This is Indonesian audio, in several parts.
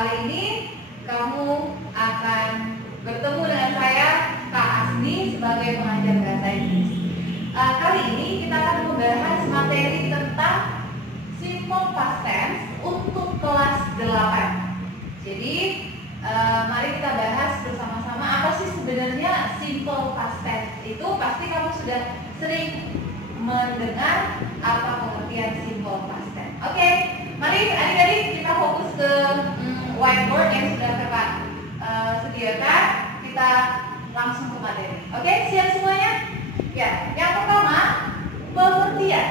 Kali ini kamu akan bertemu dengan saya, Kak Asni, sebagai pengajar bahasa Inggris. Kali ini kita akan membahas materi tentang simple past tense untuk kelas 8. Jadi, mari kita bahas bersama-sama apa sih sebenarnya simple past tense itu. Pasti kamu sudah sering mendengar apa pengertian simple past tense. Oke, mari adik-adik kita fokus ke whiteboard yang sudah kakak sediakan. Kita langsung ke materi. Oke, siap semuanya? Ya, yang pertama pengertian.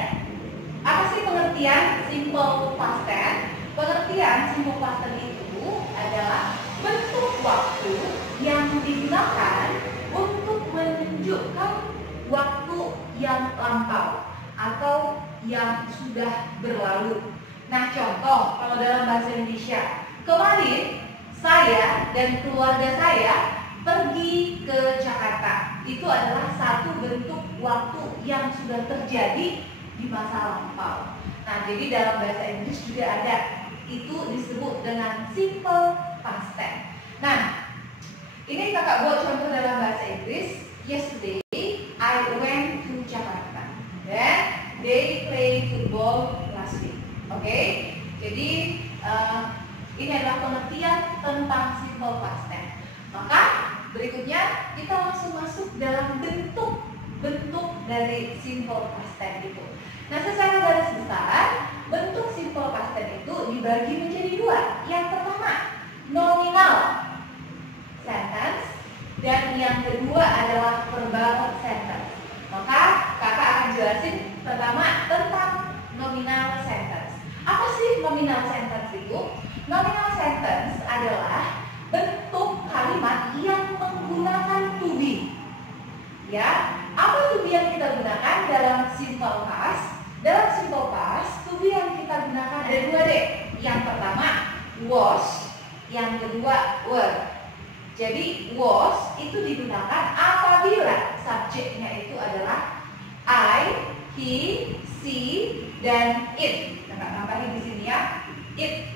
Apa sih pengertian simple past tense? Pengertian simple past tense itu adalah bentuk waktu yang digunakan untuk menunjukkan waktu yang lampau atau yang sudah berlalu. Nah, contoh kalau dalam bahasa Indonesia, kemarin saya dan keluarga saya pergi ke Jakarta. Itu adalah satu bentuk waktu yang sudah terjadi di masa lampau. Nah, jadi dalam bahasa Inggris juga ada, itu disebut dengan simple past tense. Nah, ini kakak buat contoh dalam bahasa Inggris. Yesterday I went to Jakarta. Then they play football last week. Oke, jadi ini adalah pengertian tentang simple past tense. Maka berikutnya kita langsung masuk dalam bentuk dari simple past tense itu. Nah, secara garis besar bentuk simple past tense itu dibagi menjadi dua. Yang pertama nominal sentence dan yang kedua adalah verbal sentence. Maka kakak akan jelasin pertama tentang nominal sentence. Apa sih nominal sentence itu? Nominal sentence adalah bentuk kalimat yang menggunakan to be. Ya, apa to be yang kita gunakan dalam simple past? Dalam simple past, to be yang kita gunakan ada dua deh. Yang pertama was, yang kedua were. Jadi was itu digunakan apabila subjeknya itu adalah I, he, she, dan it. Kita tambahin di sini ya, it.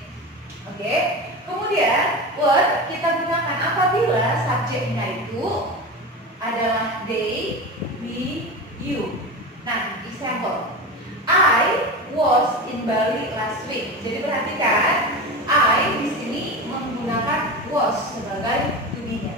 Oke. Kemudian were kita gunakan apabila subjeknya itu adalah they, we, you. Nah, example, I was in Bali last week. Jadi perhatikan, I di sini menggunakan was sebagai to be-nya.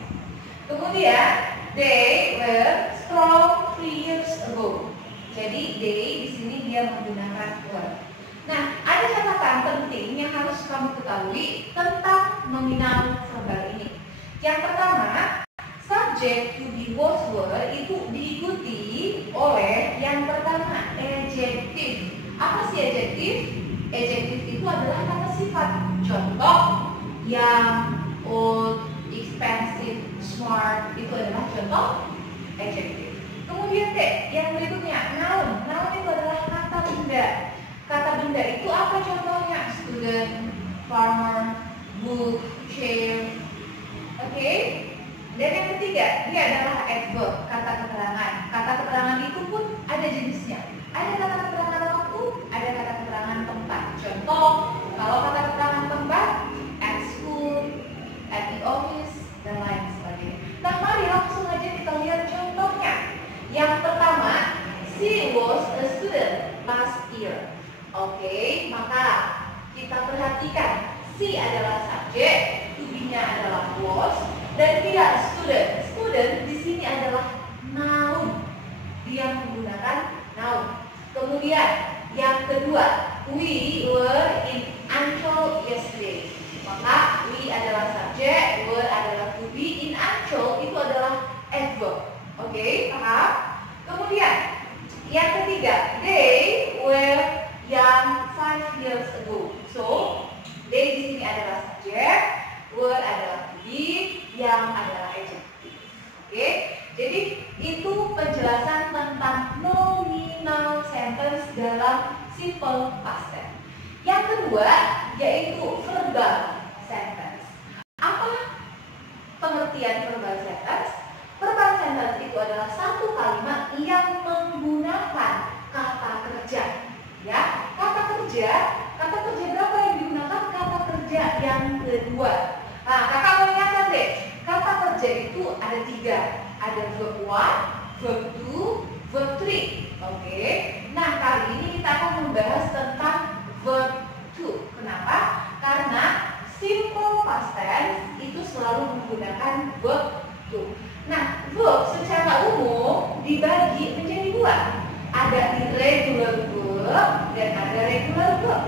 Kemudian they were strong 3 years ago. Jadi they di sini dia menggunakan were. Nah, ada catatan penting yang harus kamu ketahui tentang nominal verbal ini. Yang pertama, subject to be was were itu diikuti oleh yang pertama adjective. Apa sih adjective? Adjective itu adalah kata sifat. Contoh, yang, old, expensive, smart itu adalah contoh adjective. Kemudian yang berikutnya noun. Noun itu adalah kata benda. Kata benda itu apa contohnya? Student, farmer, book, chair. Oke. Dan yang ketiga, dia adalah adverb, kata keterangan. Kata keterangan itu pun ada jenisnya. Ada kata keterangan waktu, ada kata keterangan tempat. Contoh, kalau kata keterangan tempat, at school, at the office, dan lain sebagainya. Nah, mari langsung aja kita lihat contohnya. Yang pertama, she was a student last year. Oke, maka kita perhatikan, she adalah subjek, to be-nya adalah was, dan dia student. Student di sini adalah noun. Dia menggunakan noun. Kemudian yang kedua, we were in Ancol yesterday. Maka we adalah subjek, were adalah to be, in Ancol itu adalah adverb. Oke, paham? Kemudian yang ketiga, they were young 5 years ago. So they di sini adalah subjek, were adalah to be, yang adalah adjective. Oke, jadi itu penjelasan tentang nominal sentence dalam simple past tense. Yang kedua yaitu verbal sentence. Apa pengertian verbal sentence? Verbal sentence itu adalah satu kalimat yang menggunakan kata kerja. Ya, kata kerja berapa yang digunakan? Kata kerja yang kedua. Oke. Nah, kali ini kita akan membahas tentang verb to. Kenapa? Karena simple past tense itu selalu menggunakan verb to. Nah, verb secara umum dibagi menjadi dua. Ada irregular verb dan ada regular verb.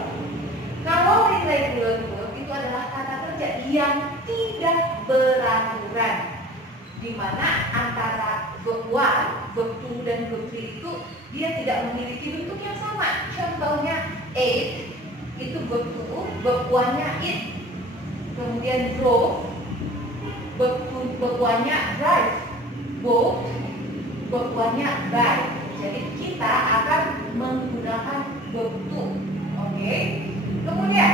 Kalau irregular verb itu adalah kata kerja yang tidak beraturan, di mana antara verb 1, verb 2, dan verb 3 itu dia tidak memiliki bentuk yang sama. Contohnya ate itu verb 2, verb 1-nya eat. Kemudian drove, verb 1-nya drive. Boat, verb 1-nya buy. Jadi kita akan menggunakan verb 2. Oke. Kemudian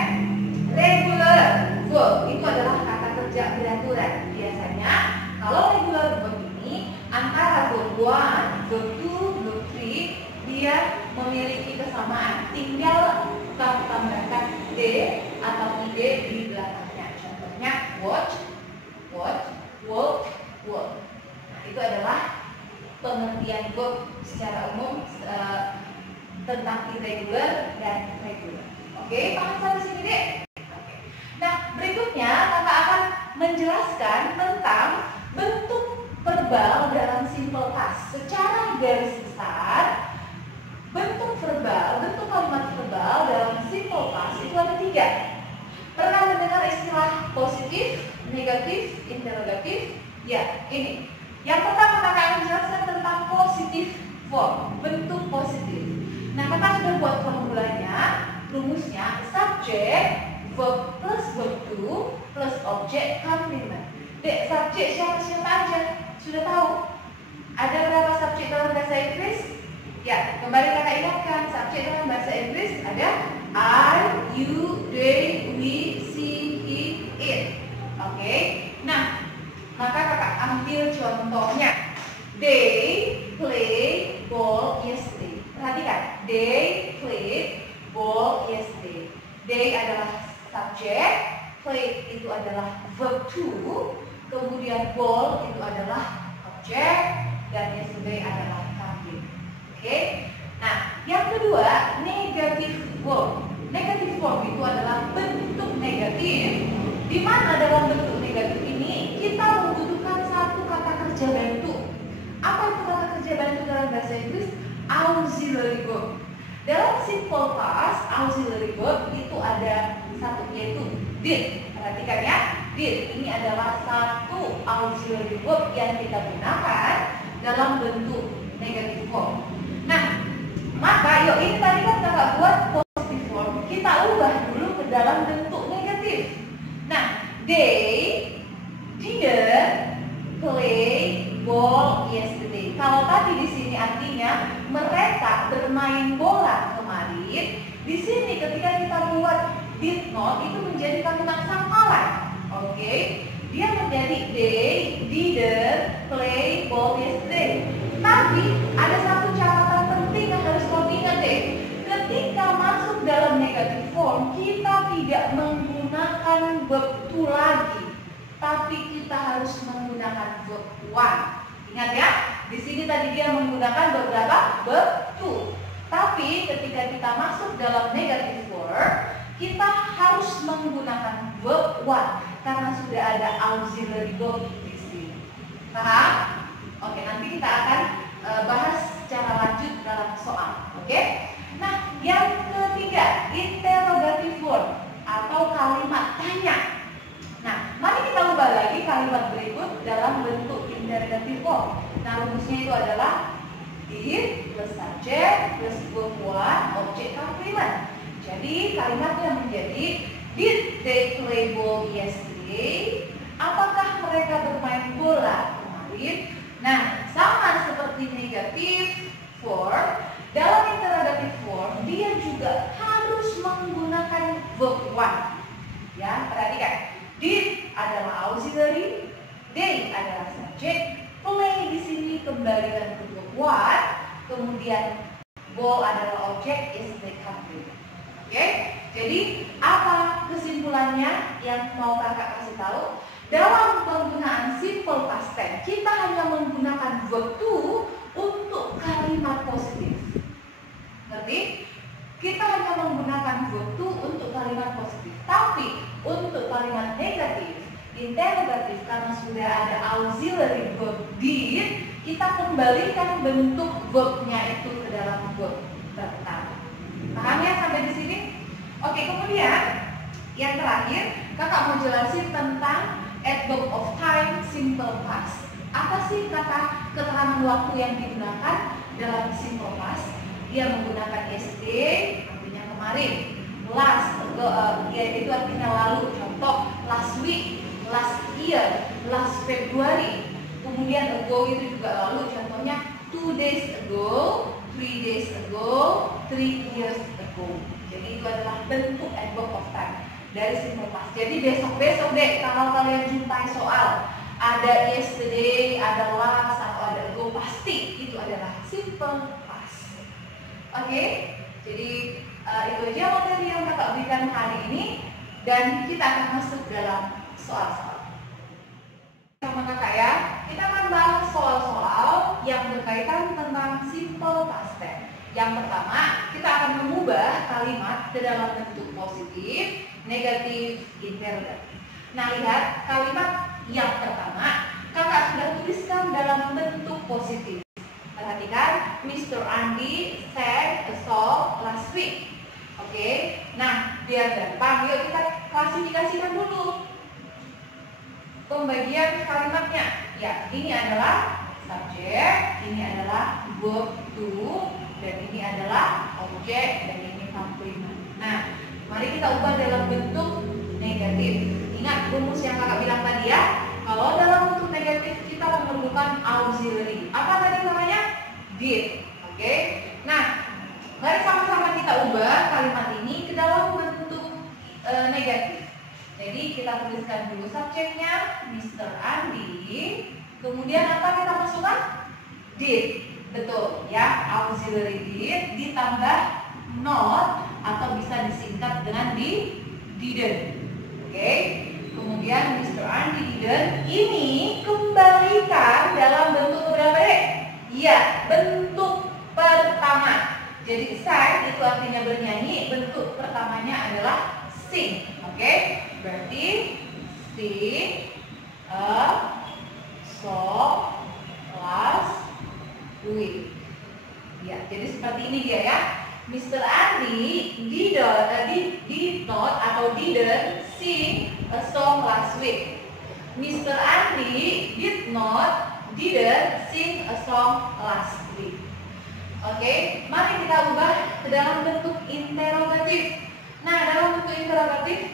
regular verb itu adalah kata kerja beraturan. Biasanya kalau regular verb ini antara verb 1, verb 2, verb 3 dia memiliki kesamaan. Tinggal kita tambahkan d atau id di belakangnya. Contohnya watch, walk. Nah, itu adalah pengertian verb secara umum tentang irregular dan regular. Oke, paham sampai sini deh? Oke. Nah, berikutnya kakak akan menjelaskan tentang bentuk verbal dalam simple past. Secara garis besar, bentuk kalimat verbal dalam simple past itu ada 3. Pernah mendengar istilah positif, negatif, interrogatif? Ya, ini. Yang pertama kakak akan menjelaskan tentang positif form, bentuk positif. Nah, kakak sudah buat formulanya, rumusnya subject, verb plus verb to plus object complement. Dek, subjek siapa aja? Sudah tahu? Ada berapa subjek dalam bahasa Inggris? Ya, kembali kakak ingatkan, subjek dalam bahasa Inggris ada I, you, they, we, she, he, it. Oke. Nah, maka kakak ambil contohnya. They play ball yesterday. Perhatikan, they played ball yesterday. They adalah subjek, play itu adalah verb to, kemudian ball itu adalah objek, dan yesterday adalah subjek. Oke. Nah, yang kedua, negative form. Negative form itu adalah bentuk negatif, di mana dalam bentuk negatif ini kita membutuhkan satu kata kerja bantu. Apa itu kata kerja bantu dalam bahasa Inggris? Auxiliary verb. Dalam simple past, auxiliary verb itu ada satu, yaitu did. Perhatikan ya, did. Ini adalah satu auxiliary verb yang kita gunakan dalam bentuk negative form. Nah, maka yuk, ini tadi kan kakak buat positive form, kita ubah dulu ke dalam bentuk negatif. Nah, they didn't play ball yesterday. Kalau tadi di sini artinya mereka bermain bola kemarin, di sini ketika kita buat did not itu menjadi kalimat sangkalan. Oke. Dia menjadi they didn't play ball yesterday. Tapi ada satu catatan penting yang harus kau ingat deh. Ketika masuk dalam negative form, kita tidak menggunakan verb to lagi, tapi kita harus menggunakan verb one. Ingat ya, di sini tadi dia menggunakan beberapa verb to. Tapi ketika kita masuk dalam negative form, kita harus menggunakan verb one karena sudah ada auxiliary verb di sini. Paham? Oke, nanti kita akan bahas secara lanjut dalam soal. Oke? Nah, yang ketiga, interrogative form atau kalimat tanya. Nah, mari kita ubah lagi kalimat berikut dalam bentuk interrogative form. Nah, rumusnya itu adalah did plus subject plus verb one object complement. Jadi kalimatnya menjadi did they play ball yesterday? Apakah mereka bermain bola kemarin? Nah, sama seperti negative form, dalam interrogative form dia juga harus menggunakan verb one. Ya, perhatikan. Did adalah auxiliary, they adalah subjek, play di sini kembalikan ke verb one, kemudian ball adalah objek, is the complement. Oke? Jadi apa kesimpulannya yang mau kakak kasih tahu? Dalam penggunaan simple past tense, kita hanya menggunakan verb to untuk kalimat positif. menggunakan verb to untuk kalimat positif. Tapi untuk kalimat negatif, interrogatif, karena sudah ada auxiliary verb did, kita kembalikan bentuk verbnya itu ke dalam verb pertama. Paham ya sampai di sini? Oke, kemudian yang terakhir, kakak mau jelasin tentang adverb of time simple past. Apa sih kata keterangan waktu yang digunakan dalam simple past? Dia menggunakan yesterday, artinya kemarin. Last, itu artinya lalu. Contoh, last week, last year, last February. Kemudian ago itu juga lalu. Contohnya 2 days ago, 3 days ago, 3 years ago. Jadi itu adalah bentuk adverb of time dari simple past. Jadi besok-besok deh kalau kalian jumpai soal ada yesterday, ada last, atau ada ago, pasti itu adalah simple past. Oke? Jadi itu aja materi yang kakak berikan hari ini, dan kita akan masuk dalam soal-soal. Sama kakak ya, kita akan bahas soal-soal yang berkaitan tentang simple past tense. Yang pertama, kita akan mengubah kalimat ke dalam bentuk positif, negatif, interrogatif. Nah, lihat kalimat yang pertama, kakak sudah tuliskan dalam bentuk positif. Perhatikan, Mr. Andy sang a song last week. Oke, nah biar gampang, yuk kita klasifikasikan dulu pembagian kalimatnya. Ya, ini adalah subjek, ini adalah verb to, dan ini adalah objek, dan ini complement. Nah, mari kita ubah dalam bentuk negatif. Ingat rumus yang kakak bilang tadi ya. Kalau dalam bentuk negatif kita memerlukan auxiliary. Apa tadi namanya? Did. Oke. Nah, mari sama-sama kita ubah kalimat ini ke dalam bentuk negatif. Jadi kita tuliskan dulu subjeknya Mr. Andy. Kemudian apa kita masukkan? Did. Betul ya, auxiliary did ditambah not atau bisa disingkat dengan didn't. Oke. Kemudian Mr. Andy didn't ini kembalikan dalam bentuk berapa deh? Iya, bentuk pertama. Jadi sang itu artinya bernyanyi, bentuk pertamanya adalah sing. Oke? Berarti sing a song last week. Ya, jadi seperti ini dia ya. Mr. Andy did not atau didn't sing a song last week. Mr. Andy didn't sing a song last week. Oke, mari kita ubah ke dalam bentuk interrogatif. Nah, dalam bentuk interrogatif,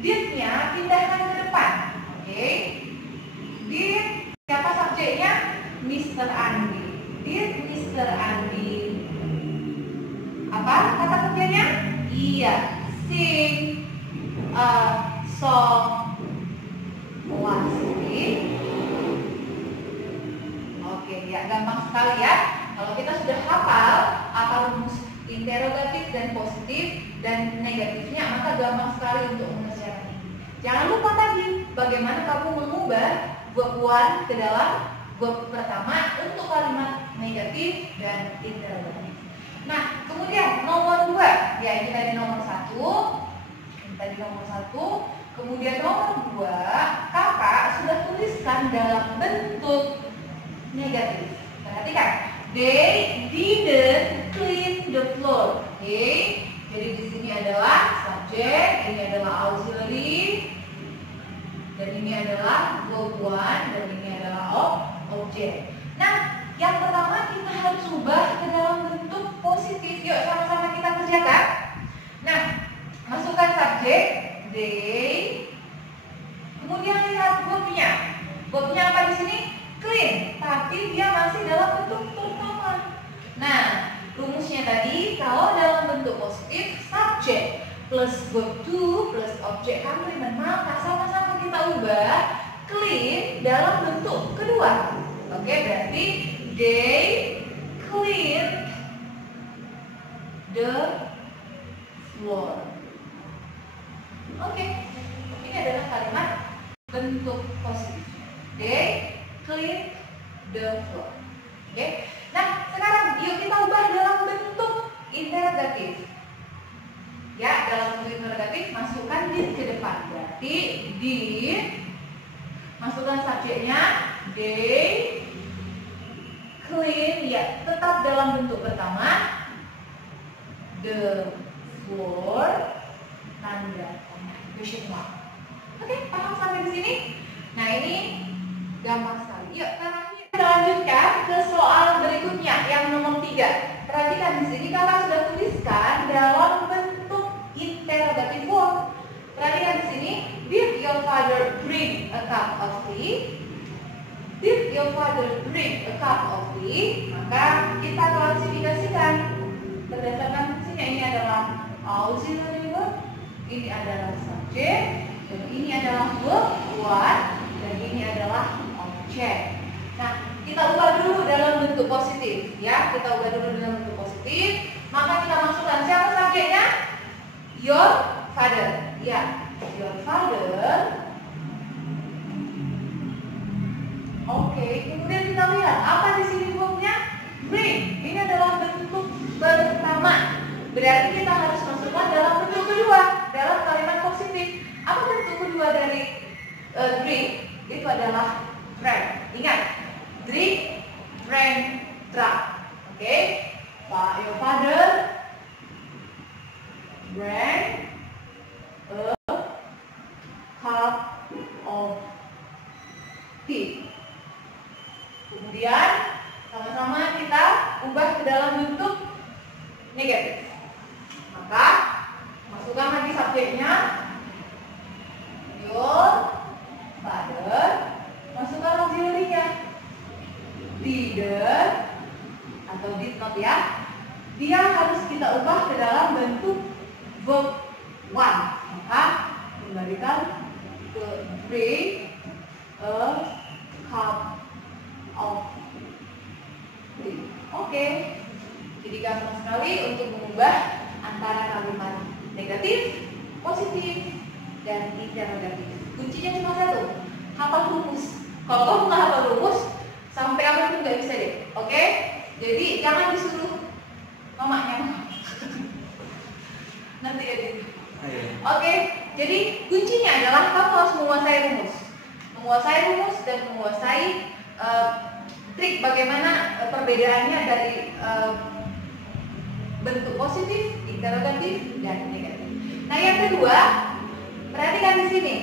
did-nya pindahkan ke depan. Oke, did siapa subjeknya? Mr. Andy. Did Mr. Andy apa kata kerjanya? Iya, sing a song last week. Oke, ya gampang sekali ya. Kalau kita sudah hafal apa rumus interrogatif dan positif dan negatifnya, maka gampang sekali untuk mengerjakan ini. Jangan lupa tadi bagaimana kamu mengubah verb one ke dalam verb pertama untuk kalimat negatif dan interrogatif. Nah, kemudian nomor 2, ya ini tadi nomor 1, kemudian nomor 2, kakak sudah tuliskan dalam bentuk negatif. Perhatikan, they didn't clean the floor. Oke, jadi di sini adalah subjek, ini adalah auxiliary, dan ini adalah verb one, dan ini adalah objek. Nah, yang pertama kita harus ubah ke dalam bentuk positif. Yuk sama-sama kita kerjakan. Nah, masukkan subjek they. Kemudian lihat verbnya. Verbnya apa di sini? Clean. Tapi dia masih dalam bentuk pertama. Nah, rumusnya tadi kalau dalam bentuk positif subjek plus verb to plus objek complement, maka sama-sama kita ubah clean dalam bentuk kedua. Oke, berarti they clean the floor. Oke, ini adalah kalimat bentuk positif. They clean the floor. Oke, nah sekarang yuk kita ubah dalam bentuk interrogatif. Ya, Masukkan subjeknya. They clean, ya tetap dalam bentuk pertama. The floor, tanda question mark. Oke, paham sampai di sini? Nah, ini gampang sekali. Yuk, terakhir kita lanjutkan ke soal berikutnya yang nomor 3. Perhatikan di sini kakak sudah tuliskan dalam bentuk interrogative form. Perhatikan di sini, did your father bring a cup of tea? Did your father bring a cup of tea? Maka kita klasifikasikan berdasarkan fungsinya. Ini adalah auxiliary verb, ini adalah subjek, dan ini adalah verb one, dan ini adalah objek. Nah, kita ubah dulu dalam bentuk positif, ya. Kita ubah dulu dalam bentuk positif. Maka kita masukkan siapa subjeknya? Your father, ya. Your father. Oke, kemudian kita lihat apa di sini verbnya? Bring. Ini adalah bentuk pertama. Berarti kita harus masukkan dalam bentuk kedua, dalam kalimat positif. Apa bentuk kedua dari drink? Itu adalah drank. Ingat, drink, drank, drunk. Oke, your father drank a cup of tea. Kemudian sama-sama kita ubah ke dalam bentuk negatif. Maka masukkan lagi subjeknya. Your father. Masukkan auxiliary-nya. Didn't atau did not, ya. Dia harus kita ubah ke dalam bentuk verb one. Maka kembalikan ke bring a cup of tea. Oke. Jadi gampang sekali untuk mengubah antara kalimat negatif, positif, dan interrogatif. Kuncinya cuma satu, hafal rumus. Kalau kamu nggak hafal rumus, sampai apa pun nggak bisa deh. Oke? Jadi jangan disuruh mamanya. Nanti ya deh. Oke? Jadi kuncinya adalah kamu harus menguasai rumus. Menguasai rumus dan menguasai trik bagaimana perbedaannya dari bentuk positif, interrogatif, dan negatif. Nah, yang kedua, perhatikan di sini.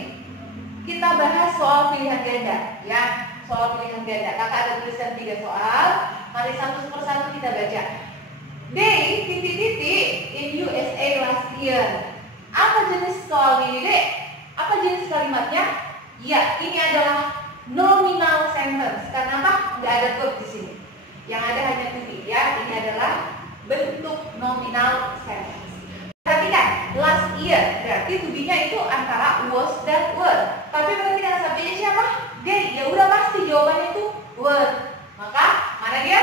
Kita bahas soal pilihan ganda, ya. Soal pilihan ganda. Kakak ada tulisan 3 soal. Mari satu persatu kita baca. They titik-titik in USA last year. Apa jenis soal ini, Dek? Apa jenis kalimatnya? Ya, ini adalah nominal sentence. Karena apa? Nggak ada verb di sini. Yang ada hanya titik, ya. Ini adalah bentuk nominal sentence. Perhatikan, last year berarti to-be-nya itu antara was dan were. Tapi perhatikan subjeknya siapa? They. Ya udah pasti jawabannya itu were. Maka mana dia?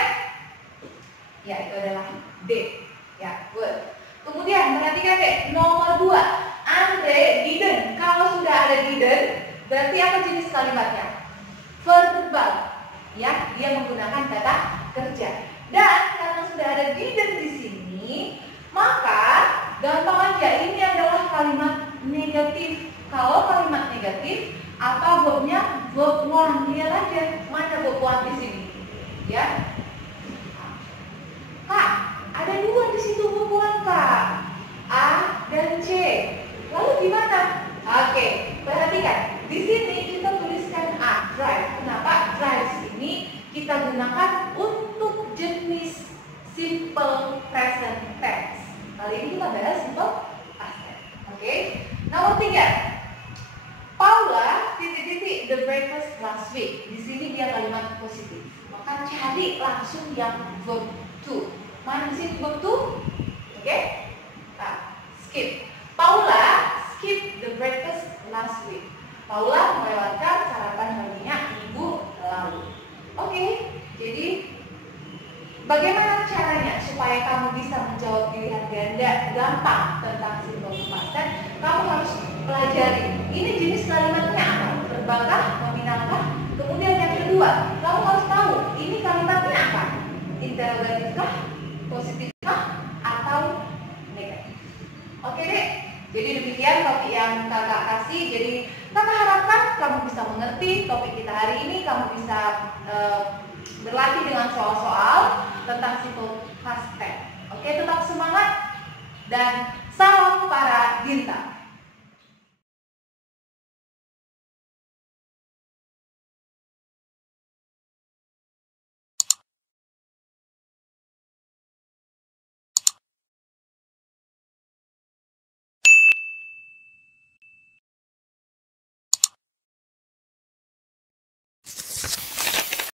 Ya, itu adalah they. Ya, were. Kemudian perhatikan deh, nomor 2. Andre didn't. Kalau sudah ada didn't, berarti apa jenis kalimatnya? Verbal. Ya, dia menggunakan kata kerja. Dan karena sudah ada didn't di sini, maka gampang aja, ini adalah kalimat negatif. Kalau kalimat negatif, apa verbnya? Verb one. Lihat aja mana verb one di sini. Ya, Kak, ada 2 di situ verb one, Kak. A dan C. Lalu gimana? Oke, perhatikan. Di sini kita tuliskan A, drive. Kenapa? Drive ini kita gunakan untuk jenis simple present tense. Kali ini kita bahas simple past tense. Oke. Nomor 3. Paula titik-titik the breakfast last week. Di sini dia kalimat positif. Maka cari langsung yang verb to. Mana di sini verb to? Oke. Nah, skip. Paula skip the breakfast last week. Paula melewatkan sarapan paginya minggu lalu. Oke. Jadi bagaimana caranya supaya kamu bisa menjawab pilihan ganda gampang tentang simple past tense? Kamu harus pelajari ini jenis kalimatnya apa? Verbal, nominal. Kemudian yang kedua, kamu harus tahu ini kalimatnya apa? Interrogatif kah? Positif kah? Atau negatif? Oke deh. Jadi demikian topik yang kakak kasih. Jadi Kakak harapkan kamu bisa mengerti topik kita hari ini, kamu bisa berlatih dengan soal-soal tentang simple past tense. Oke, tetap semangat dan salam para Ginta.